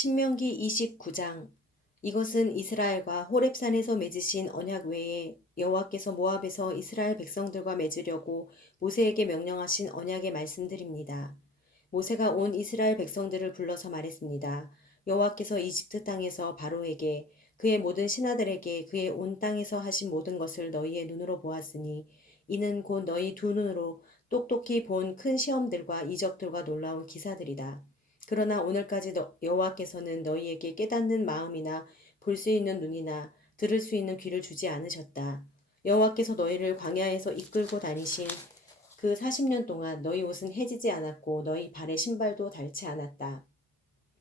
신명기 29장. 이것은 이스라엘과 호렙산에서 맺으신 언약 외에 여호와께서 모압에서 이스라엘 백성들과 맺으려고 모세에게 명령하신 언약의 말씀들입니다. 모세가 온 이스라엘 백성들을 불러서 말했습니다. 여호와께서 이집트 땅에서 바로에게 그의 모든 신하들에게 그의 온 땅에서 하신 모든 것을 너희의 눈으로 보았으니 이는 곧 너희 두 눈으로 똑똑히 본 큰 시험들과 이적들과 놀라운 기사들이다. 그러나 오늘까지 여호와께서는 너희에게 깨닫는 마음이나 볼 수 있는 눈이나 들을 수 있는 귀를 주지 않으셨다. 여호와께서 너희를 광야에서 이끌고 다니신 그 40년 동안 너희 옷은 해지지 않았고 너희 발에 신발도 닳지 않았다.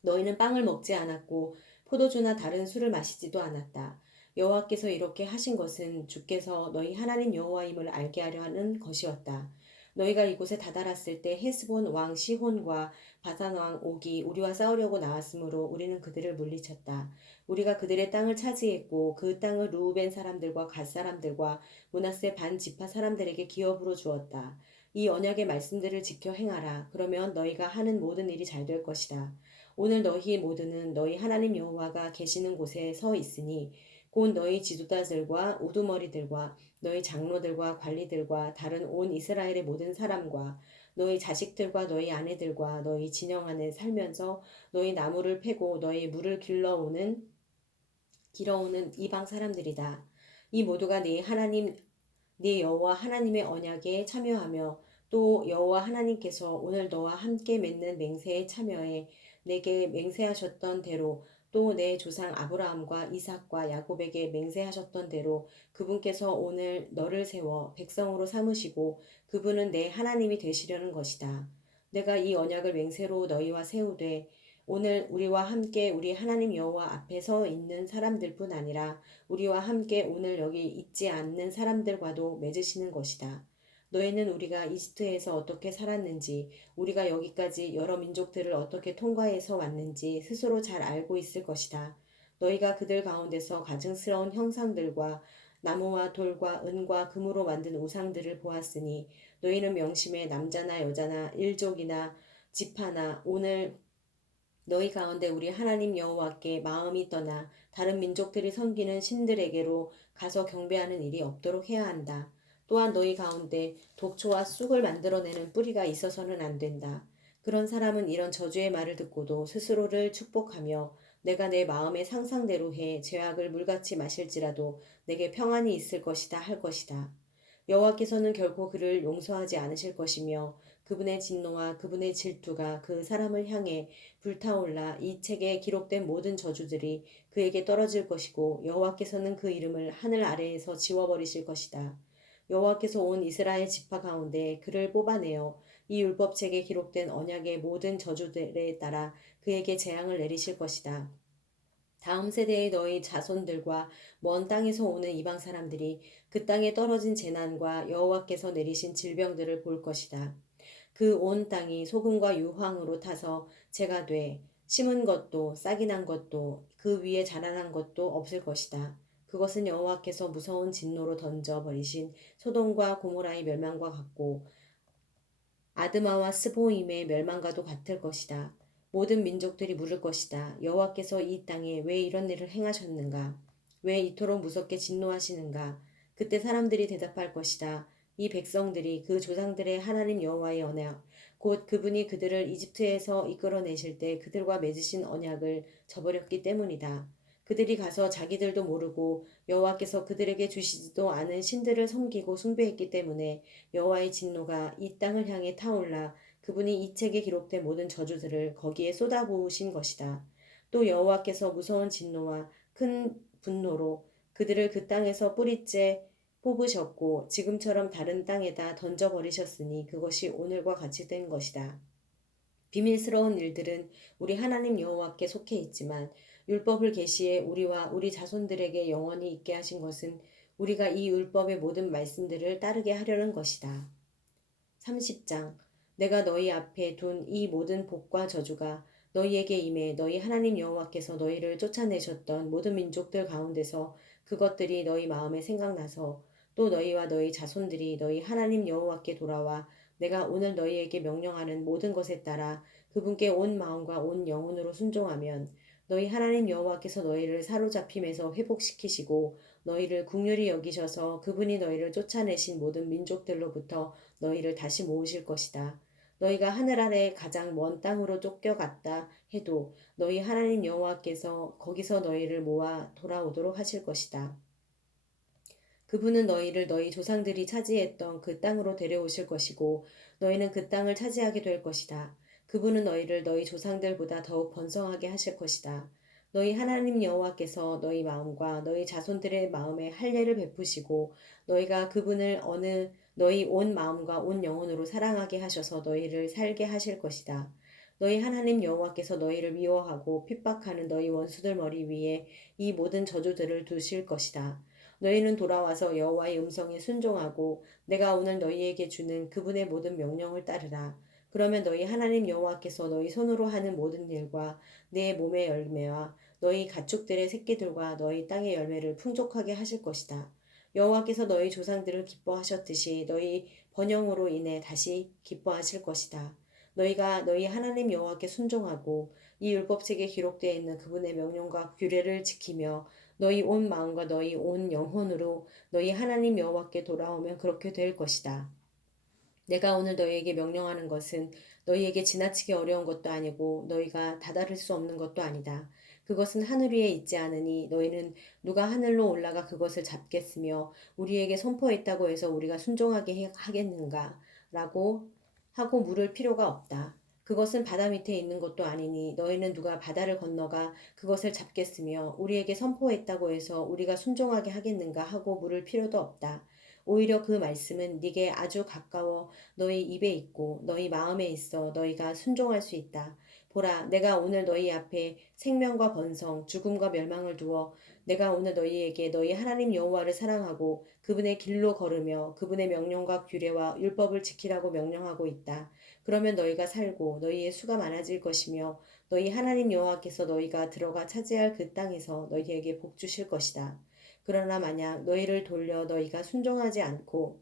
너희는 빵을 먹지 않았고 포도주나 다른 술을 마시지도 않았다. 여호와께서 이렇게 하신 것은 주께서 너희 하나님 여호와임을 알게 하려 하는 것이었다. 너희가 이곳에 다다랐을 때 헤스본 왕 시혼과 바산 왕 옥이 우리와 싸우려고 나왔으므로 우리는 그들을 물리쳤다. 우리가 그들의 땅을 차지했고 그 땅을 루우벤 사람들과 갓 사람들과 므낫세 반 지파 사람들에게 기업으로 주었다. 이 언약의 말씀들을 지켜 행하라. 그러면 너희가 하는 모든 일이 잘 될 것이다. 오늘 너희 모두는 너희 하나님 여호와가 계시는 곳에 서 있으니 곧 너희 지도자들과 우두머리들과 너희 장로들과 관리들과 다른 온 이스라엘의 모든 사람과 너희 자식들과 너희 아내들과 너희 진영 안에 살면서 너희 나무를 패고 너희 물을 길어오는 이방 사람들이다. 이 모두가 네 여호와 하나님의 언약에 참여하며 또 여호와 하나님께서 오늘 너와 함께 맺는 맹세에 참여해 내게 맹세하셨던 대로 또 내 조상 아브라함과 이삭과 야곱에게 맹세하셨던 대로 그분께서 오늘 너를 세워 백성으로 삼으시고 그분은 내 하나님이 되시려는 것이다. 내가 이 언약을 맹세로 너희와 세우되 오늘 우리와 함께 우리 하나님 여호와 앞에 서 있는 사람들뿐 아니라 우리와 함께 오늘 여기 있지 않는 사람들과도 맺으시는 것이다. 너희는 우리가 이집트에서 어떻게 살았는지, 우리가 여기까지 여러 민족들을 어떻게 통과해서 왔는지 스스로 잘 알고 있을 것이다. 너희가 그들 가운데서 가증스러운 형상들과 나무와 돌과 은과 금으로 만든 우상들을 보았으니 너희는 명심해 남자나 여자나 일족이나 지파나 오늘 너희 가운데 우리 하나님 여호와께 마음이 떠나 다른 민족들이 섬기는 신들에게로 가서 경배하는 일이 없도록 해야 한다. 또한 너희 가운데 독초와 쑥을 만들어내는 뿌리가 있어서는 안 된다. 그런 사람은 이런 저주의 말을 듣고도 스스로를 축복하며 내가 내 마음의 상상대로 해 죄악을 물같이 마실지라도 내게 평안이 있을 것이다 할 것이다. 여호와께서는 결코 그를 용서하지 않으실 것이며 그분의 진노와 그분의 질투가 그 사람을 향해 불타올라 이 책에 기록된 모든 저주들이 그에게 떨어질 것이고 여호와께서는 그 이름을 하늘 아래에서 지워버리실 것이다. 여호와께서 온 이스라엘 지파 가운데 그를 뽑아내어 이 율법책에 기록된 언약의 모든 저주들에 따라 그에게 재앙을 내리실 것이다. 다음 세대의 너희 자손들과 먼 땅에서 오는 이방 사람들이 그 땅에 떨어진 재난과 여호와께서 내리신 질병들을 볼 것이다. 그 온 땅이 소금과 유황으로 타서 재가 돼 심은 것도 싹이 난 것도 그 위에 자라난 것도 없을 것이다. 그것은 여호와께서 무서운 진노로 던져 버리신 소돔과 고모라의 멸망과 같고 아드마와 스보임의 멸망과도 같을 것이다. 모든 민족들이 물을 것이다. 여호와께서 이 땅에 왜 이런 일을 행하셨는가? 왜 이토록 무섭게 진노하시는가? 그때 사람들이 대답할 것이다. 이 백성들이 그 조상들의 하나님 여호와의 언약, 곧 그분이 그들을 이집트에서 이끌어내실 때 그들과 맺으신 언약을 저버렸기 때문이다. 그들이 가서 자기들도 모르고 여호와께서 그들에게 주시지도 않은 신들을 섬기고 숭배했기 때문에 여호와의 진노가 이 땅을 향해 타올라 그분이 이 책에 기록된 모든 저주들을 거기에 쏟아부으신 것이다. 또 여호와께서 무서운 진노와 큰 분노로 그들을 그 땅에서 뿌리째 뽑으셨고 지금처럼 다른 땅에다 던져버리셨으니 그것이 오늘과 같이 된 것이다. 비밀스러운 일들은 우리 하나님 여호와께 속해 있지만 율법을 계시해 우리와 우리 자손들에게 영원히 있게 하신 것은 우리가 이 율법의 모든 말씀들을 따르게 하려는 것이다. 30장. 내가 너희 앞에 둔 이 모든 복과 저주가 너희에게 임해 너희 하나님 여호와께서 너희를 쫓아내셨던 모든 민족들 가운데서 그것들이 너희 마음에 생각나서 또 너희와 너희 자손들이 너희 하나님 여호와께 돌아와 내가 오늘 너희에게 명령하는 모든 것에 따라 그분께 온 마음과 온 영혼으로 순종하면 너희 하나님 여호와께서 너희를 사로잡힘에서 회복시키시고 너희를 긍휼히 여기셔서 그분이 너희를 쫓아내신 모든 민족들로부터 너희를 다시 모으실 것이다. 너희가 하늘 아래 가장 먼 땅으로 쫓겨갔다 해도 너희 하나님 여호와께서 거기서 너희를 모아 돌아오도록 하실 것이다. 그분은 너희를 너희 조상들이 차지했던 그 땅으로 데려오실 것이고 너희는 그 땅을 차지하게 될 것이다. 그분은 너희를 너희 조상들보다 더욱 번성하게 하실 것이다. 너희 하나님 여호와께서 너희 마음과 너희 자손들의 마음에 할례를 베푸시고 너희가 그분을 너희 온 마음과 온 영혼으로 사랑하게 하셔서 너희를 살게 하실 것이다. 너희 하나님 여호와께서 너희를 미워하고 핍박하는 너희 원수들 머리 위에 이 모든 저주들을 두실 것이다. 너희는 돌아와서 여호와의 음성에 순종하고 내가 오늘 너희에게 주는 그분의 모든 명령을 따르라. 그러면 너희 하나님 여호와께서 너희 손으로 하는 모든 일과 내 몸의 열매와 너희 가축들의 새끼들과 너희 땅의 열매를 풍족하게 하실 것이다. 여호와께서 너희 조상들을 기뻐하셨듯이 너희 번영으로 인해 다시 기뻐하실 것이다. 너희가 너희 하나님 여호와께 순종하고 이 율법책에 기록되어 있는 그분의 명령과 규례를 지키며 너희 온 마음과 너희 온 영혼으로 너희 하나님 여호와께 돌아오면 그렇게 될 것이다. 내가 오늘 너희에게 명령하는 것은 너희에게 지나치게 어려운 것도 아니고 너희가 다다를 수 없는 것도 아니다. 그것은 하늘 위에 있지 않으니 너희는 누가 하늘로 올라가 그것을 잡겠으며 우리에게 선포했다고 해서 우리가 순종하게 하겠는가? 라고 하고 물을 필요가 없다. 그것은 바다 밑에 있는 것도 아니니 너희는 누가 바다를 건너가 그것을 잡겠으며 우리에게 선포했다고 해서 우리가 순종하게 하겠는가 하고 물을 필요도 없다. 오히려 그 말씀은 네게 아주 가까워 너희 입에 있고 너희 마음에 있어 너희가 순종할 수 있다. 보라, 내가 오늘 너희 앞에 생명과 번성, 죽음과 멸망을 두어 내가 오늘 너희에게 너희 하나님 여호와를 사랑하고 그분의 길로 걸으며 그분의 명령과 규례와 율법을 지키라고 명령하고 있다. 그러면 너희가 살고 너희의 수가 많아질 것이며 너희 하나님 여호와께서 너희가 들어가 차지할 그 땅에서 너희에게 복 주실 것이다. 그러나 만약 너희를 돌려 너희가 순종하지 않고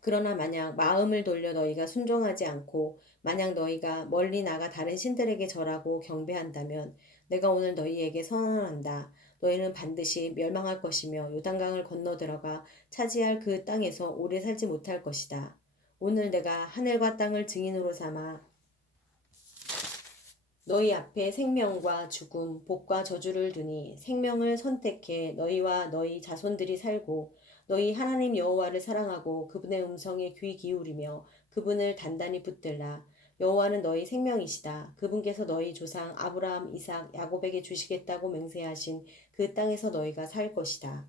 그러나 만약 마음을 돌려 너희가 순종하지 않고 만약 너희가 멀리 나가 다른 신들에게 절하고 경배한다면 내가 오늘 너희에게 선언한다. 너희는 반드시 멸망할 것이며 요단강을 건너 들어가 차지할 그 땅에서 오래 살지 못할 것이다. 오늘 내가 하늘과 땅을 증인으로 삼아 너희 앞에 생명과 죽음, 복과 저주를 두니 생명을 선택해 너희와 너희 자손들이 살고 너희 하나님 여호와를 사랑하고 그분의 음성에 귀 기울이며 그분을 단단히 붙들라. 여호와는 너희 생명이시다. 그분께서 너희 조상 아브라함, 이삭, 야곱에게 주시겠다고 맹세하신 그 땅에서 너희가 살 것이다.